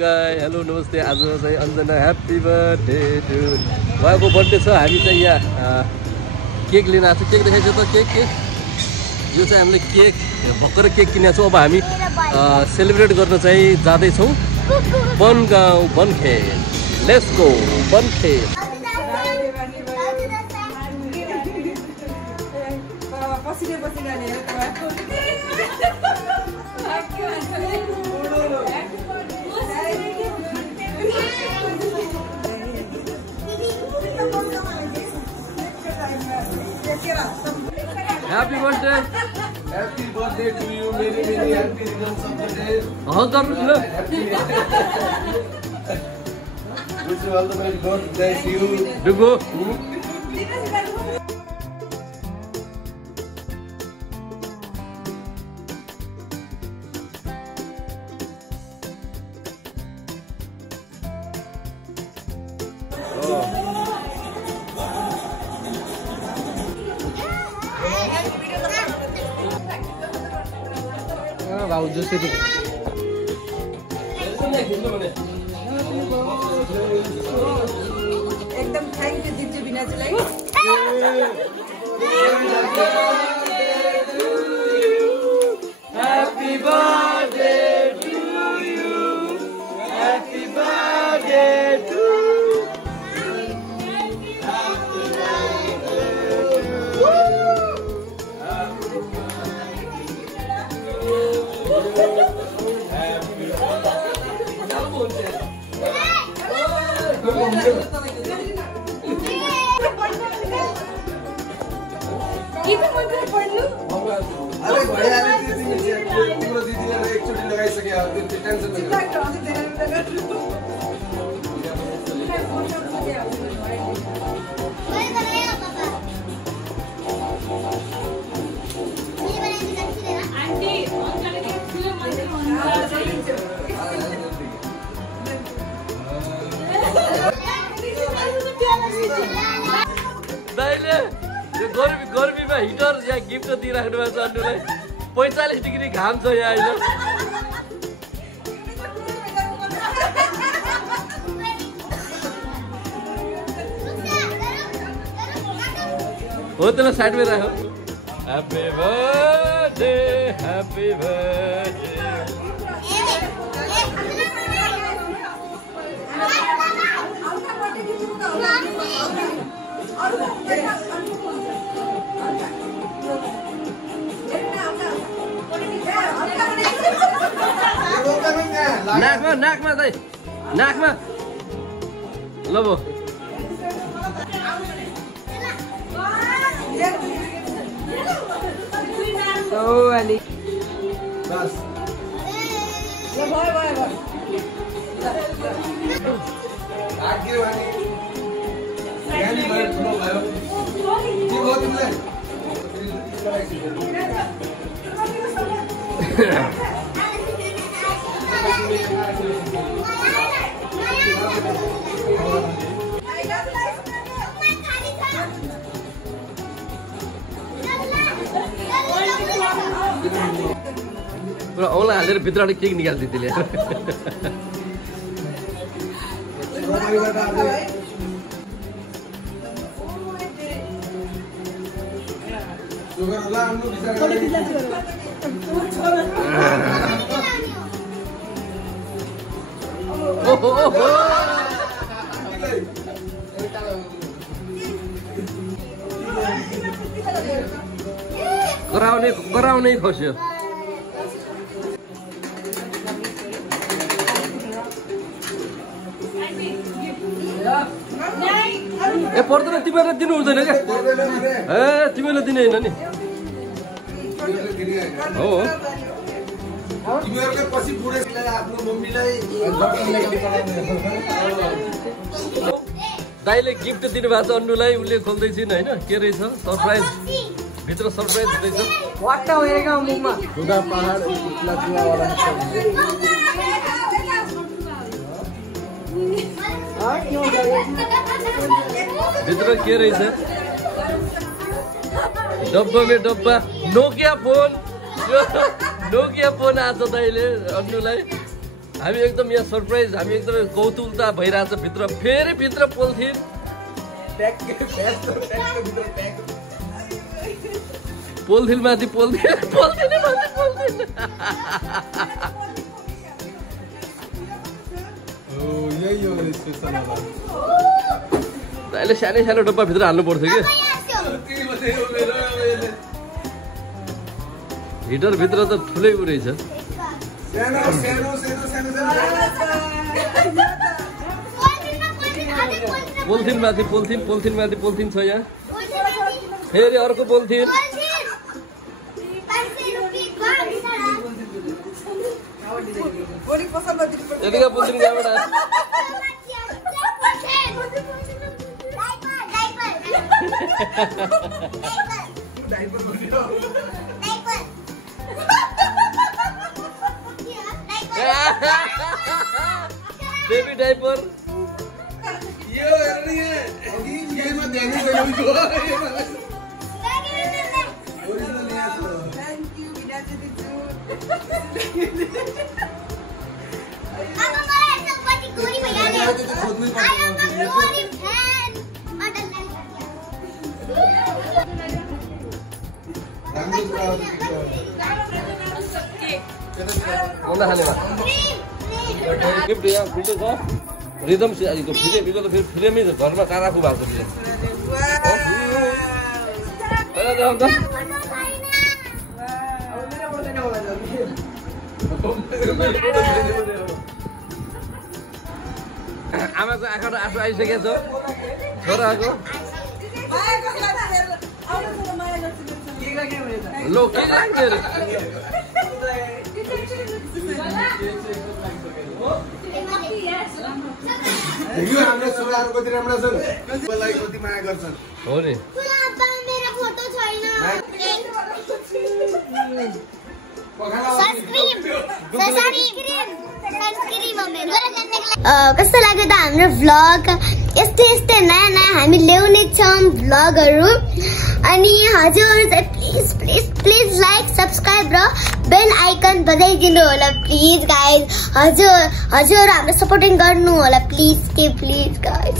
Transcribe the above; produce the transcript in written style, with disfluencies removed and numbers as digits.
Guys hello नमस्ते आज चाहिँ अन्जना ह्याप्पी बर्थडे टु उहाँको बर्थडे छ हामी चाहिँ यहाँ केक लिन आएको केक देखाइछ त केक यो चाहिँ हामीले केक भर्खर केक किनेको छौँ अब हामी सेलिब्रेट गर्न चाहिँ जाँदैछौँ बनगाउँ बनखेल लेट्स गो बनखेल Happy birthday! Happy birthday to you, many happy returns of the day. Wish you all the best. God bless you. Do go. Vào dưới xe đi. एकदम थैंक यू दीप्ति बिनाजुलाई Happy birthday to you. Happy birthday to किन मैले पढ्नु अरे भैया तिम्रो दिदीले एकचोटी लगाइसक्यो अब त्यो टेन्सन दाइले यो गर्मीमा हिटर यहाँ गिफ्ट दिइराख्नु भएको छ अन्नुलाई 45 डिग्री घाम छ यहाँ अहिले हो त्यसलाई साइडमै राख ह्याप्पी बर्थडे ह्याप्पी बर्थडे नाकमा दाइ नाकमा ल भो अलि बस ल भयो आगे वाली यानी भयो ठुलो भयो के हो तिमीले पुरा औँला हालेर भित्रबाट केक निकाल्दै त्यसले कराउने खोज्यो ए पर्दैन तिमीहरूलाई दिनु हुँदैन क्या ए तिमीलाई दिने होइन नि हो तिमीहरुले पछि बुढेलाई आफ्नो मम्मीलाई दाइले गिफ्ट दिनुभएको छ अन्नुलाई उसले खोल्दै छिन् हैन के रहेछ सरप्राइज भित्र सरप्राइज हुँदैछ वाट्टा होएगा मुखमा खुदा पहाड इतला जुवावाला भित्र के रहेछ डब्बा में डब्बा नोकिया फोन आज दाइले अन्नुलाई हामी एकदम यहाँ सरप्राइज, हामी एकदमै कौतुकता भइरहेछ भित्र। फेरि भित्र पोलिथिन, पोलिथिन माथि पोलिथिन, पोलिथिन माथि पोलिथिन। अहिले सानै सानो डब्बा भित्र हाल्नु पर्थ्यो कि हिटर भित्र त ठुलै उ रहेछ। पोलिथिन माथि पोलिथिन, पोलिथिन माथि पोलिथिन छ यहाँ। फेरि अर्को पोलिथिन। यतिका पोलिथिन कहाँबाट आयो? Baby diaper. गिफ्ट यहाँ फिल्टर छ, रिदम फ्रेम, यो त फेरि फ्रेमै छ, घरमा कहाँ राख्नु भएको छ? आमाको आँखाबाट आँसु आइसकेको छ छोराको। लो के लाग्ने हाम्रो छोराहरू कति राम्रा छन्, मलाई कति माया गर्छन्। हो नि कस्तो लाग्यो त हाम्रो भ्लग? यस्तै यस्तै नयाँ नयाँ हामी ल्याउने छौँ भ्लगहरू। अनि हजुर please please please like, subscribe र बेल आइकन बजाइदिनु होला प्लिज गाइज। हजुर हाम्रो सपोर्टिङ गर्नु होला प्लिज के प्लिज गाइज।